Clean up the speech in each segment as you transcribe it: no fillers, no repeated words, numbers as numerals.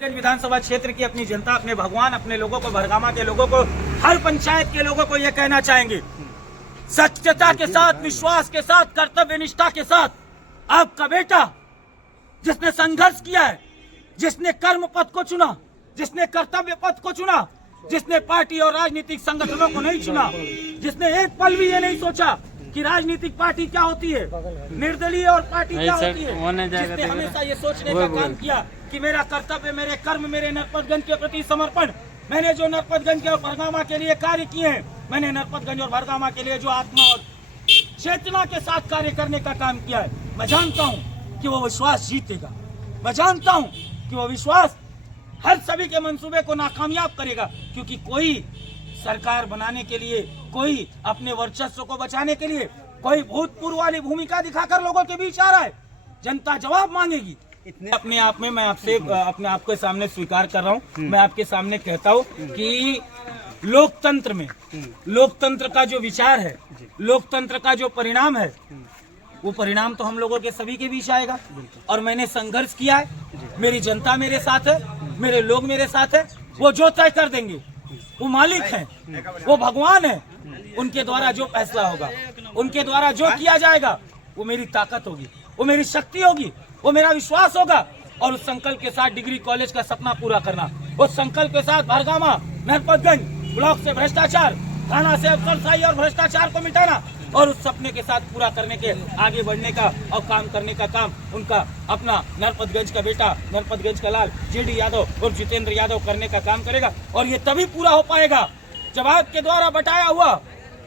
विधानसभा क्षेत्र की अपनी जनता, अपने भगवान, अपने लोगों को, भरगामा के लोगों को, हर पंचायत के लोगों को ये कहना चाहेंगे, सत्यता के साथ, विश्वास के साथ, कर्तव्य निष्ठा के साथ आपका बेटा जिसने संघर्ष किया है, जिसने कर्म पथ को चुना, जिसने कर्तव्य पथ को चुना, जिसने पार्टी और राजनीतिक संगठनों को नहीं चुना, जिसने एक पल भी ये नहीं सोचा कि राजनीतिक पार्टी क्या होती है, निर्दलीय और पार्टी क्या होती है, जिसने हमेशा ये सोचने का काम किया कि मेरा कर्तव्य, मेरे कर्म, मेरे नरपतगंज के प्रति समर्पण, मैंने जो नरपतगंज और भरगामा के लिए कार्य किए हैं, मैंने नरपतगंज और भरगामा के लिए जो आत्मा और चेतना के साथ कार्य करने का काम किया है, मैं जानता हूँ कि वो विश्वास जीतेगा। मैं जानता हूँ कि वो विश्वास हर सभी के मंसूबे को नाकामयाब करेगा, क्योंकि कोई सरकार बनाने के लिए, कोई अपने वर्चस्व को बचाने के लिए, कोई भूतपूर्व वाली भूमिका दिखाकर लोगों के बीच आ रहा है। जनता जवाब मांगेगी। अपने आप में मैं आपसे अपने आप के सामने स्वीकार कर रहा हूँ, मैं आपके सामने कहता हूँ कि लोकतंत्र में, लोकतंत्र का जो विचार है, लोकतंत्र का जो परिणाम है, वो परिणाम तो हम लोगों के सभी के बीच आएगा। और मैंने संघर्ष किया है, मेरी जनता मेरे साथ है, मेरे लोग मेरे साथ है, वो जो तय कर देंगे, वो मालिक हैं, वो भगवान है, उनके द्वारा जो फैसला होगा, उनके द्वारा जो किया जाएगा, वो मेरी ताकत होगी, वो मेरी शक्ति होगी, वो मेरा विश्वास होगा। और उस संकल्प के साथ डिग्री कॉलेज का सपना पूरा करना, उस संकल्प के साथ भरगामा, नरपतगंज ब्लॉक से भ्रष्टाचार, थाना से अफसरशाही और भ्रष्टाचार को मिटाना, और उस सपने के साथ पूरा करने के, आगे बढ़ने का और काम करने का काम उनका अपना नरपतगंज का बेटा, नरपतगंज का लाल जेडी यादव और जितेंद्र यादव करने का काम करेगा। और ये तभी पूरा हो पाएगा जब आपके द्वारा बटाया हुआ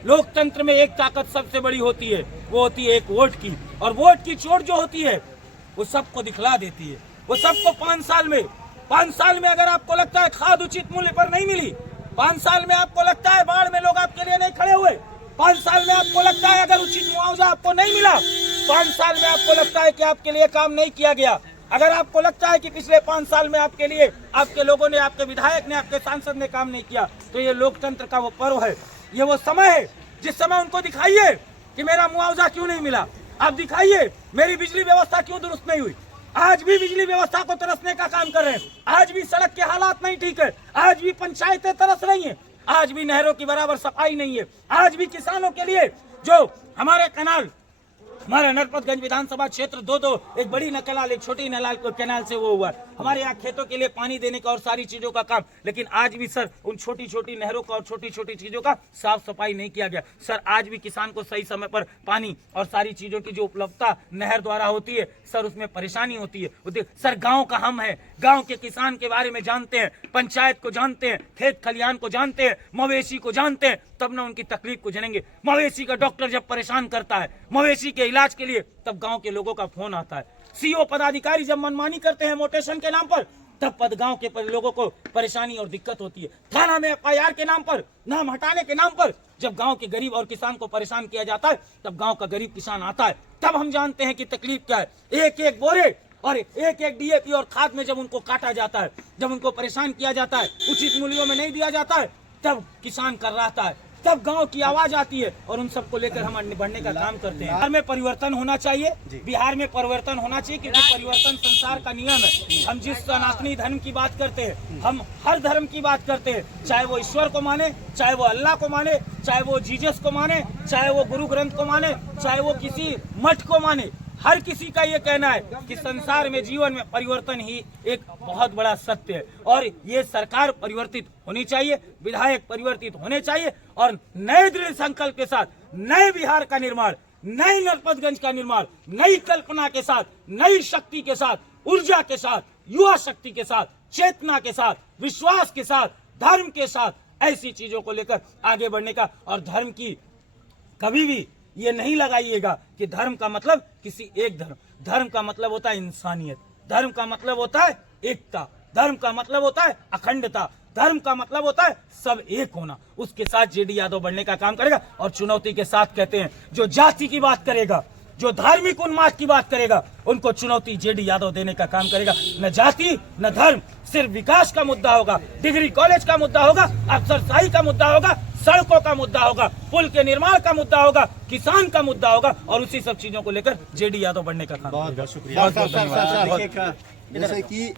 लोकतंत्र में एक ताकत सबसे बड़ी होती है, वो होती है एक वोट की। और वोट की चोट जो होती है वो सबको दिखला देती है। वो सबको 5 साल में अगर आपको लगता है खाद उचित मूल्य पर नहीं मिली, 5 साल में आपको लगता है बाढ़ में लोग आपके लिए नहीं खड़े हुए, 5 साल में आपको लगता है अगर उचित मुआवजा आपको नहीं मिला, 5 साल में आपको लगता है कि आपके लिए काम नहीं किया गया, अगर आपको लगता है कि पिछले 5 साल में आपके लिए आपके लोगों ने, आपके विधायक ने, आपके सांसद ने काम नहीं किया, तो ये लोकतंत्र का वो पर्व है, ये वो समय है जिस समय उनको दिखाइए कि मेरा मुआवजा क्यों नहीं मिला, आप दिखाइए मेरी बिजली व्यवस्था क्यों दुरुस्त नहीं हुई। आज भी बिजली व्यवस्था को तरसने का काम कर रहे हैं, आज भी सड़क के हालात नहीं ठीक है, आज भी पंचायतें तरस रही हैं, आज भी नहरों की बराबर सफाई नहीं है, आज भी किसानों के लिए जो हमारे कैनाल, हमारे नरपतगंज विधानसभा क्षेत्र दो एक बड़ी कैनाल, एक छोटी कैनाल से वो हुआ है, हमारे यहाँ खेतों के लिए पानी देने का और सारी चीजों का काम, लेकिन आज भी सर उन छोटी छोटी नहरों का और छोटी छोटी चीजों का साफ सफाई नहीं किया गया। सर आज भी किसान को सही समय पर पानी और सारी चीजों की जो उपलब्धता नहर द्वारा होती है, सर उसमें परेशानी होती है। सर गाँव का हम है, गाँव के किसान के बारे में जानते हैं, पंचायत को जानते हैं, खेत खलियान को जानते हैं, मवेशी को जानते हैं, तब ना उनकी तकलीफ को जानेंगे। मवेशी का डॉक्टर जब परेशान करता है मवेशी के इलाज के लिए, तब गांव के लोगों का फोन आता है। सीओ पदाधिकारी जब मनमानी करते हैं मोटेशन के नाम पर, तब गांव के लोगों को परेशानी और दिक्कत होती है। थाना में FIR के नाम पर, नाम हटाने के नाम पर जब गांव के गरीब और किसान को परेशान किया जाता है, तब गांव का गरीब किसान आता है, तब हम जानते हैं कि तकलीफ क्या है। एक एक बोरे और एक एक DAP और खाद में जब उनको काटा जाता है, जब उनको परेशान किया जाता है, उचित मूल्यों में नहीं दिया जाता है, तब किसान कर रहा है, तब गांव की आवाज आती है और उन सबको लेकर हम बढ़ने का काम करते हैं। बिहार में परिवर्तन होना चाहिए, बिहार में परिवर्तन होना चाहिए, क्योंकि परिवर्तन संसार का नियम है। हम जिस सनातनी धर्म की बात करते हैं, हम हर धर्म की बात करते हैं, चाहे वो ईश्वर को माने, चाहे वो अल्लाह को माने, चाहे वो जीसस को माने, चाहे वो गुरु ग्रंथ को माने, चाहे वो किसी मठ को माने, हर किसी का ये कहना है कि संसार में, जीवन में परिवर्तन ही एक बहुत बड़ा सत्य है। और ये सरकार परिवर्तित होनी चाहिए, विधायक परिवर्तित होने चाहिए, और नए दृढ़ संकल्प के साथ नए बिहार का निर्माण, नए नरपतगंज का निर्माण, नई कल्पना के साथ, नई शक्ति के साथ, ऊर्जा के साथ, युवा शक्ति के साथ, चेतना के साथ, विश्वास के साथ, धर्म के साथ, ऐसी चीजों को लेकर आगे बढ़ने का। और धर्म की कभी भी ये नहीं लगाइएगा कि धर्म का मतलब किसी एक धर्म का मतलब होता है इंसानियत, धर्म का मतलब होता है एकता, धर्म का मतलब होता है अखंडता, धर्म का मतलब होता है सब एक होना। उसके साथ जेडी यादव बढ़ने का काम करेगा। और चुनौती के साथ कहते हैं, जो जाति की बात करेगा, जो धार्मिक उन्माद की बात करेगा, उनको चुनौती जेडी यादव देने का काम करेगा। न जाति न धर्म, सिर्फ विकास का मुद्दा होगा, डिग्री कॉलेज का मुद्दा होगा, अफसरशाही का मुद्दा होगा, सड़कों का मुद्दा होगा, पुल के निर्माण का मुद्दा होगा, किसान का मुद्दा होगा, और उसी सब चीजों को लेकर जेडी यादव बढ़ने का काम। बहुत बहुत शुक्रिया। जैसे कि